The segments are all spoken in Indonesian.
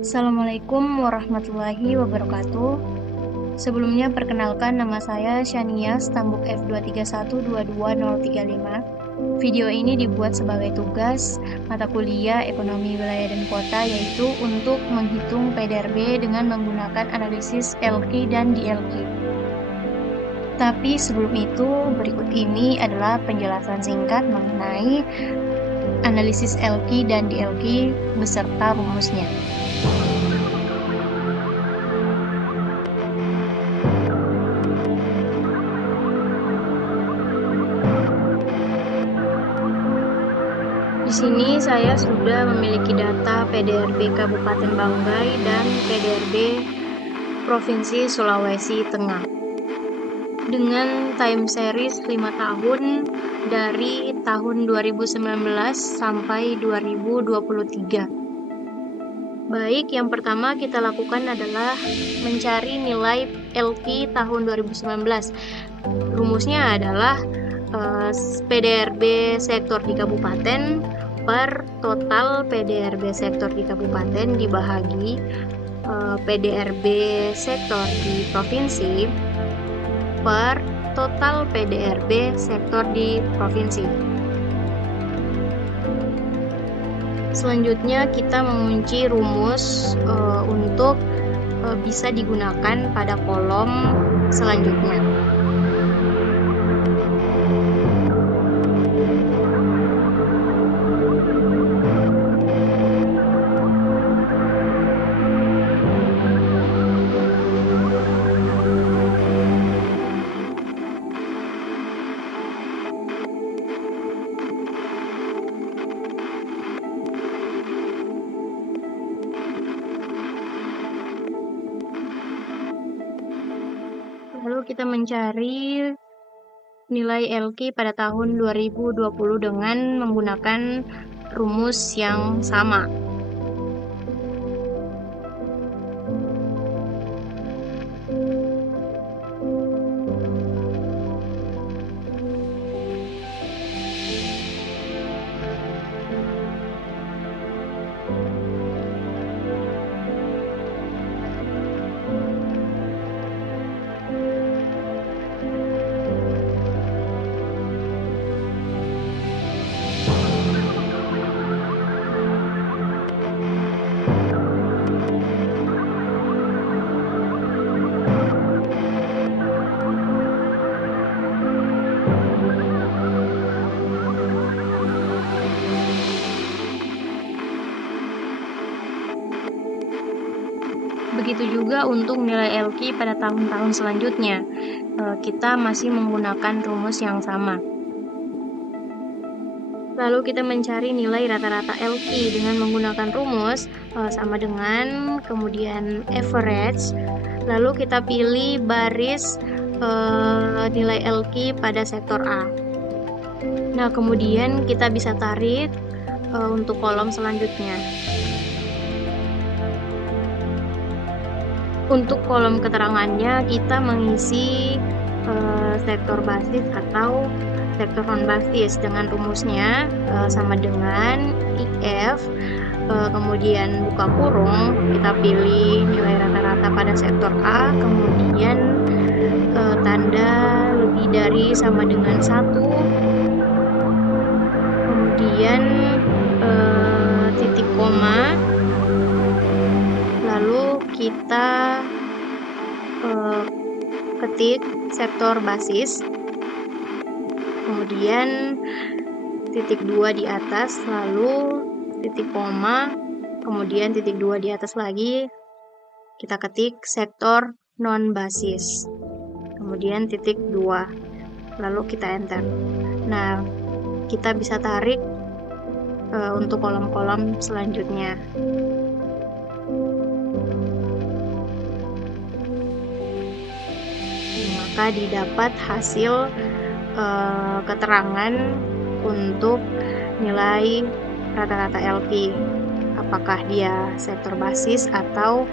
Assalamualaikum warahmatullahi wabarakatuh. Sebelumnya perkenalkan nama saya Shania Stambuk F231222035. Video ini dibuat sebagai tugas mata kuliah Ekonomi Wilayah dan Kota, yaitu untuk menghitung PDRB dengan menggunakan analisis LQ dan DLQ. Tapi sebelum itu, berikut ini adalah penjelasan singkat mengenai analisis LQ dan DLQ beserta rumusnya. Di sini saya sudah memiliki data PDRB Kabupaten Banggai dan PDRB Provinsi Sulawesi Tengah dengan time series 5 tahun dari tahun 2019 sampai 2023. Baik, yang pertama kita lakukan adalah mencari nilai LQ tahun 2019. Rumusnya adalah PDRB sektor di kabupaten per total PDRB sektor di kabupaten dibahagi PDRB sektor di provinsi per total PDRB sektor di provinsi. Selanjutnya kita mengunci rumus untuk bisa digunakan pada kolom selanjutnya. Lalu kita mencari nilai LQ pada tahun 2020 dengan menggunakan rumus yang sama. Begitu juga untuk nilai LQ pada tahun-tahun selanjutnya. Kita masih menggunakan rumus yang sama. Lalu kita mencari nilai rata-rata LQ dengan menggunakan rumus sama dengan kemudian average. Lalu kita pilih baris nilai LQ pada sektor A. Nah, kemudian kita bisa tarik untuk kolom selanjutnya. Untuk kolom keterangannya kita mengisi sektor basis atau sektor non basis dengan rumusnya sama dengan IF, kemudian buka kurung, kita pilih nilai rata-rata pada sektor A, kemudian tanda lebih dari sama dengan 1, kemudian titik koma, lalu kita ketik sektor basis, kemudian titik 2 di atas, lalu titik koma, kemudian titik 2 di atas lagi, kita ketik sektor non basis, kemudian titik 2, lalu kita enter. Nah, kita bisa tarik untuk kolom-kolom selanjutnya. Maka didapat hasil keterangan untuk nilai rata-rata LQ, apakah dia sektor basis atau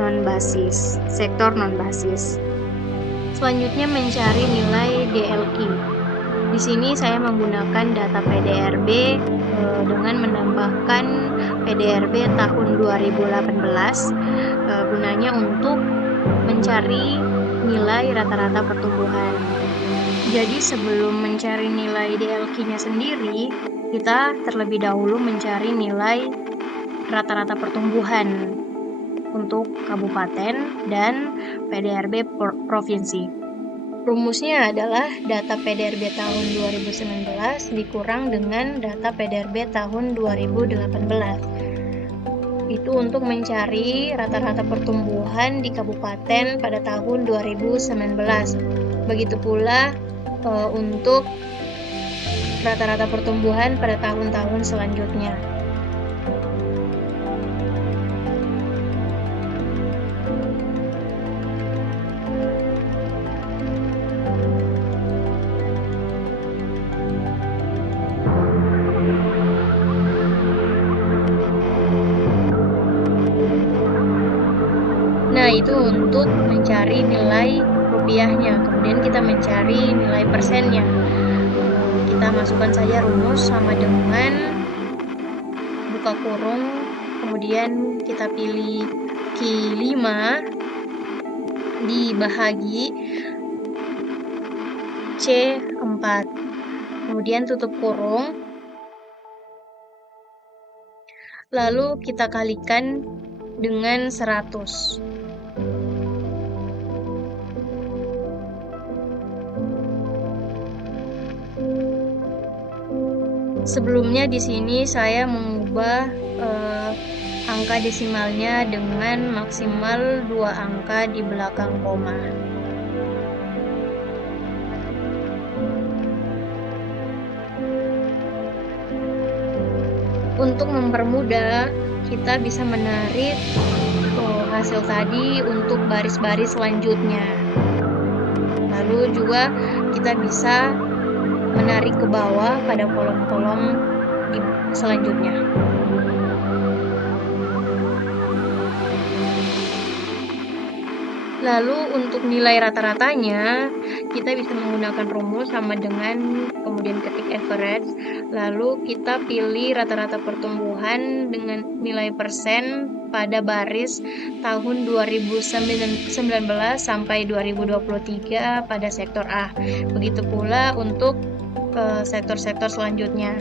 non basis, sektor non basis. Selanjutnya mencari nilai DLQ. Di sini saya menggunakan data PDRB dengan menambahkan PDRB tahun 2018 gunanya untuk mencari nilai rata-rata pertumbuhan. Jadi sebelum mencari nilai DLQ-nya sendiri, kita terlebih dahulu mencari nilai rata-rata pertumbuhan untuk kabupaten dan PDRB provinsi. Rumusnya adalah data PDRB tahun 2019 dikurang dengan data PDRB tahun 2018. Itu untuk mencari rata-rata pertumbuhan di kabupaten pada tahun 2019. Begitu pula untuk rata-rata pertumbuhan pada tahun-tahun selanjutnya. Nah, itu untuk mencari nilai rupiahnya. Kemudian kita mencari nilai persennya. Kita masukkan saja rumus sama dengan buka kurung, kemudian kita pilih Q5 dibahagi C4. Kemudian tutup kurung. Lalu kita kalikan dengan 100. Sebelumnya di sini saya mengubah angka desimalnya dengan maksimal 2 angka di belakang koma. Untuk mempermudah, kita bisa menarik hasil tadi untuk baris-baris selanjutnya. Lalu juga kita bisa menarik ke bawah pada kolom-kolom selanjutnya. Lalu untuk nilai rata-ratanya, kita bisa menggunakan rumus sama dengan kemudian ketik average. Lalu kita pilih rata-rata pertumbuhan dengan nilai persen pada baris tahun 2019 sampai 2023 pada sektor A. Begitu pula untuk sektor-sektor selanjutnya.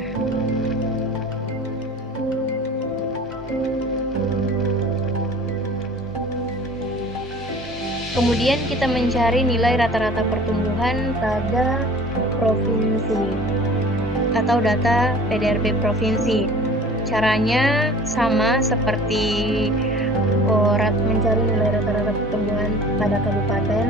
Kemudian kita mencari nilai rata-rata pertumbuhan pada provinsi atau data PDRB provinsi. Caranya sama seperti mencari nilai rata-rata pertumbuhan pada kabupaten.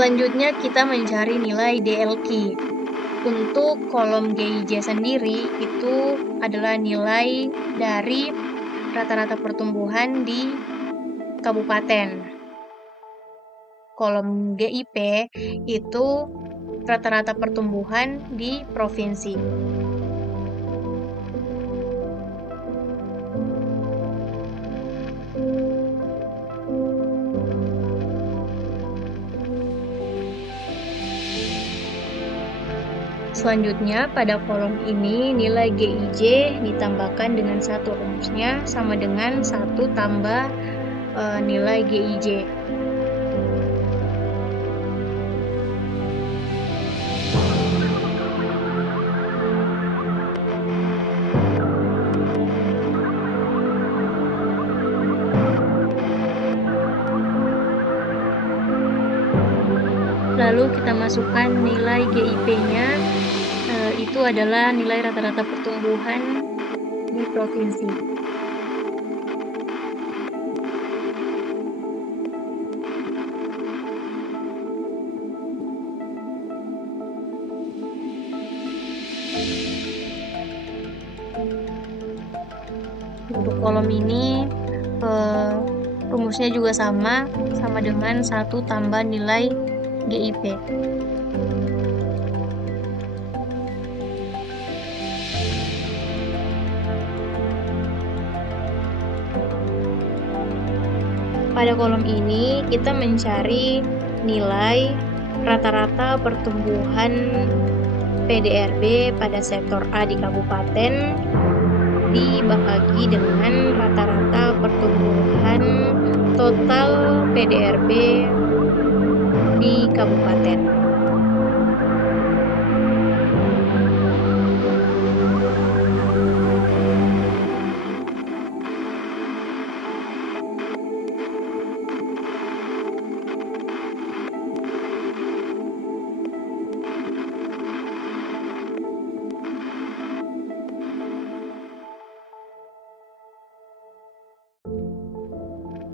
Selanjutnya kita mencari nilai DLQ. Untuk kolom GIJ sendiri itu adalah nilai dari rata-rata pertumbuhan di kabupaten. Kolom GIP itu rata-rata pertumbuhan di provinsi. Selanjutnya, pada kolom ini nilai GIJ ditambahkan dengan satu rumusnya sama dengan 1 tambah nilai GIJ. Lalu kita masukkan nilai GIP-nya, itu adalah nilai rata-rata pertumbuhan di provinsi. Untuk kolom ini rumusnya juga sama dengan 1 tambah nilai GIP. Pada kolom ini kita mencari nilai rata-rata pertumbuhan PDRB pada sektor A di kabupaten dibagi dengan rata-rata pertumbuhan total PDRB di kabupaten.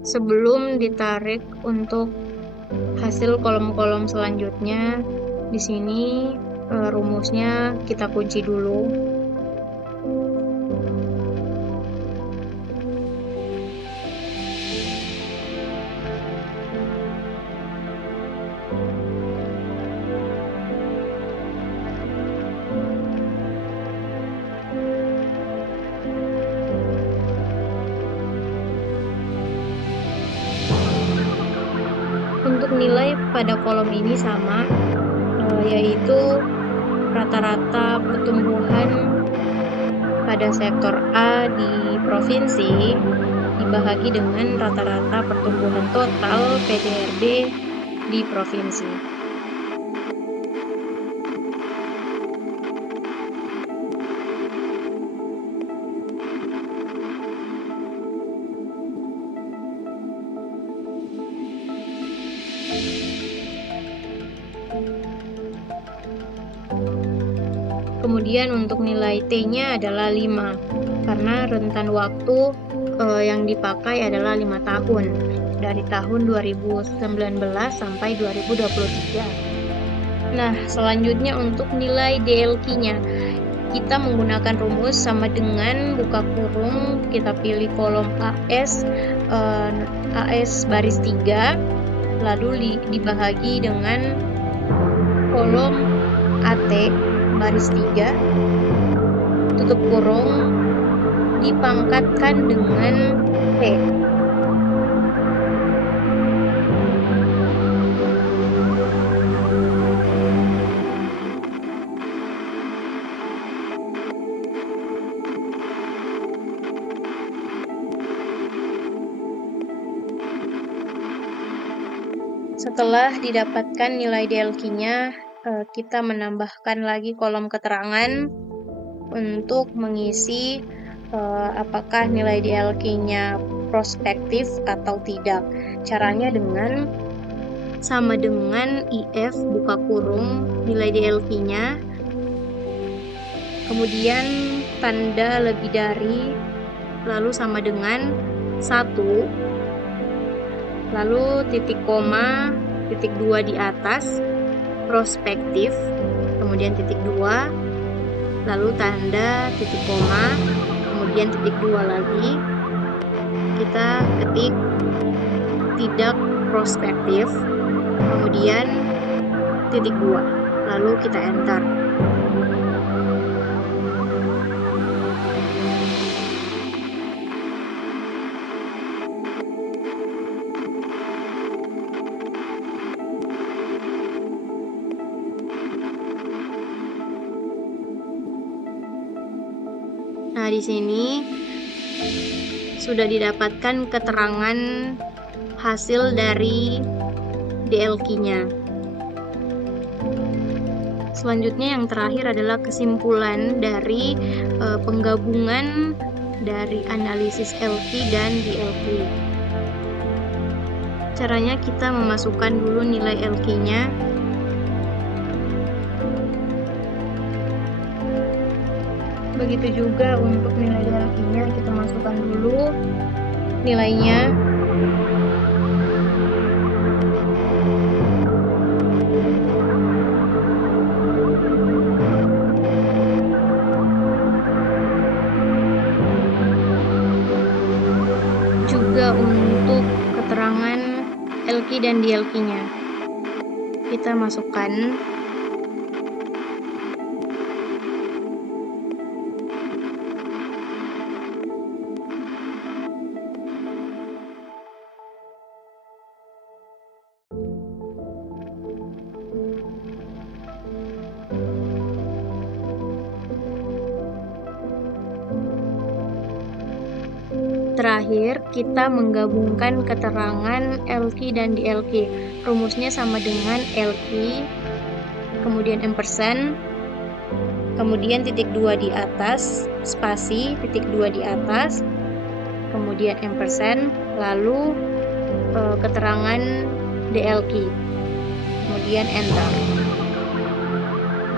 Sebelum ditarik untuk hasil kolom-kolom selanjutnya, di sini rumusnya kita kunci dulu. Untuk nilai pada kolom ini sama, yaitu rata-rata pertumbuhan pada sektor A di provinsi dibagi dengan rata-rata pertumbuhan total PDRB di provinsi. Kemudian untuk nilai T-nya adalah 5, karena rentan waktu yang dipakai adalah 5 tahun, dari tahun 2019 sampai 2023. Nah, selanjutnya untuk nilai DLQ-nya, kita menggunakan rumus sama dengan buka kurung, kita pilih kolom AS baris 3, lalu dibahagi dengan kolom AT baris 3, tutup kurung, dipangkatkan dengan T. Setelah didapatkan nilai DLQ-nya, kita menambahkan lagi kolom keterangan untuk mengisi apakah nilai DLQ-nya prospektif atau tidak. Caranya sama dengan IF buka kurung nilai DLQ-nya, kemudian tanda lebih dari, lalu sama dengan 1, lalu titik koma, titik 2 di atas, prospektif, kemudian titik 2, lalu tanda titik koma, kemudian titik 2 lagi, kita ketik tidak prospektif, kemudian titik 2, lalu kita enter. Nah, di sini sudah didapatkan keterangan hasil dari DLQ-nya. Selanjutnya yang terakhir adalah kesimpulan dari penggabungan dari analisis LQ dan DLQ. Caranya kita memasukkan dulu nilai LQ-nya. Begitu juga untuk nilai DLQ-nya, kita masukkan dulu nilainya. Juga untuk keterangan LQ dan DLQ-nya, kita masukkan. Terakhir, kita menggabungkan keterangan LQ dan DLQ. Rumusnya sama dengan LQ, kemudian ampersand, kemudian titik 2 di atas, spasi, titik 2 di atas, kemudian ampersand, lalu keterangan DLQ, kemudian enter.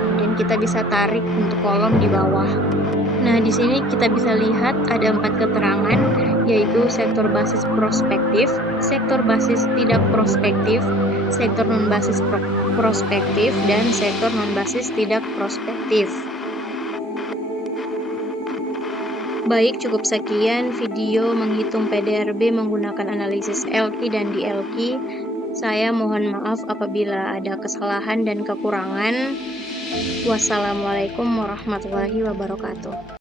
Kemudian kita bisa tarik untuk kolom di bawah. Nah, di sini kita bisa lihat ada 4 keterangan, yaitu sektor basis prospektif, sektor basis tidak prospektif, sektor non-basis prospektif, dan sektor non-basis tidak prospektif. Baik, cukup sekian video menghitung PDRB menggunakan analisis LQ dan DLQ. Saya mohon maaf apabila ada kesalahan dan kekurangan. Wassalamualaikum warahmatullahi wabarakatuh.